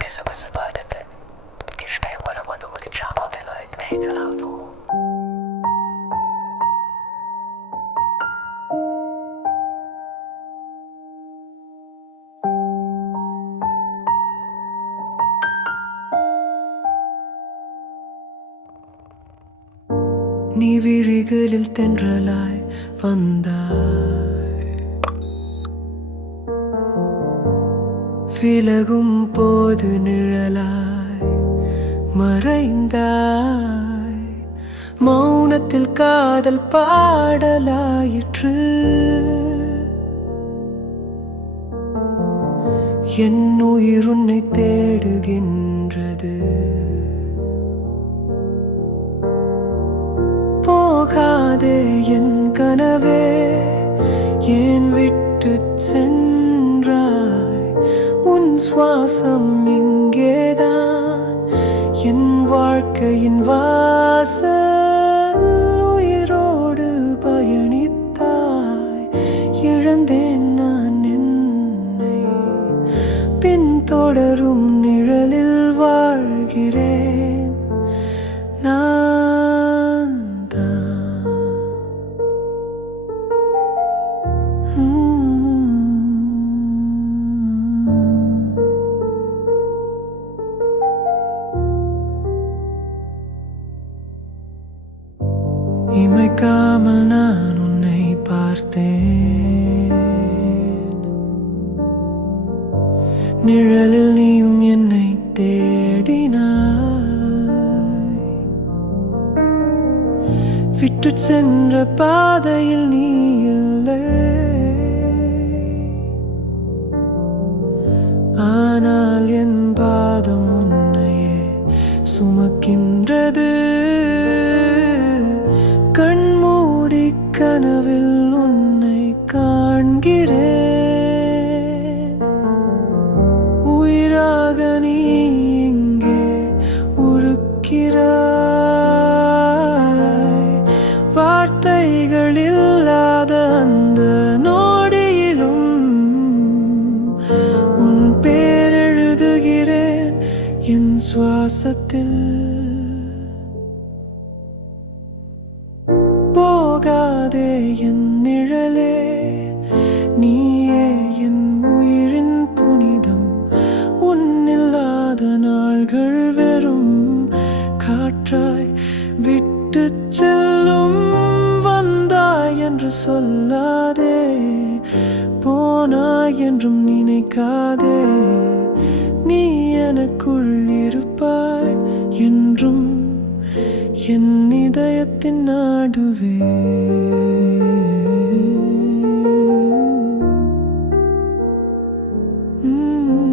계속해서 봐야 되는데 길가에 뭐라고 너무 귀찮아 내가 메이크라도 നീ വിഴികളിൽ തെன்றലായി വന്താ விலகும் போது நிழலாய் மறைந்தாய். மௌனத்தில் காதல் பாடலாயிற்று. என் உயிர் உன்னை தேடுகின்றது. போகாதே என் கனவே ஏன் விட்டு சென்று உன் சுவாசம் இங்கேதான். என் வாழ்க்கையின் வாசல் உயிரோடு பயணித்தாய். இழந்தேன் இமைக்காமல் நான் உன்னை பார்த்தேன். நிழலில் நீயும் என்னை தேடினாய். விட்டு சென்ற பாதையில் நீ இல்லை. ஆனால் என் பாதம் உன்னையே சுமக்கின்றது. சுவாசத்தில் போகாதே என் நிழலே நீயே என் உயிரின் புனிதம். உன்னில்லாத நாள்கள் வெறும் காற்றாய் விட்டு செல்லும் வந்தாய் என்று சொல்லாதே போனாய் என்றும் நினைக்காத. quero ver. Hum.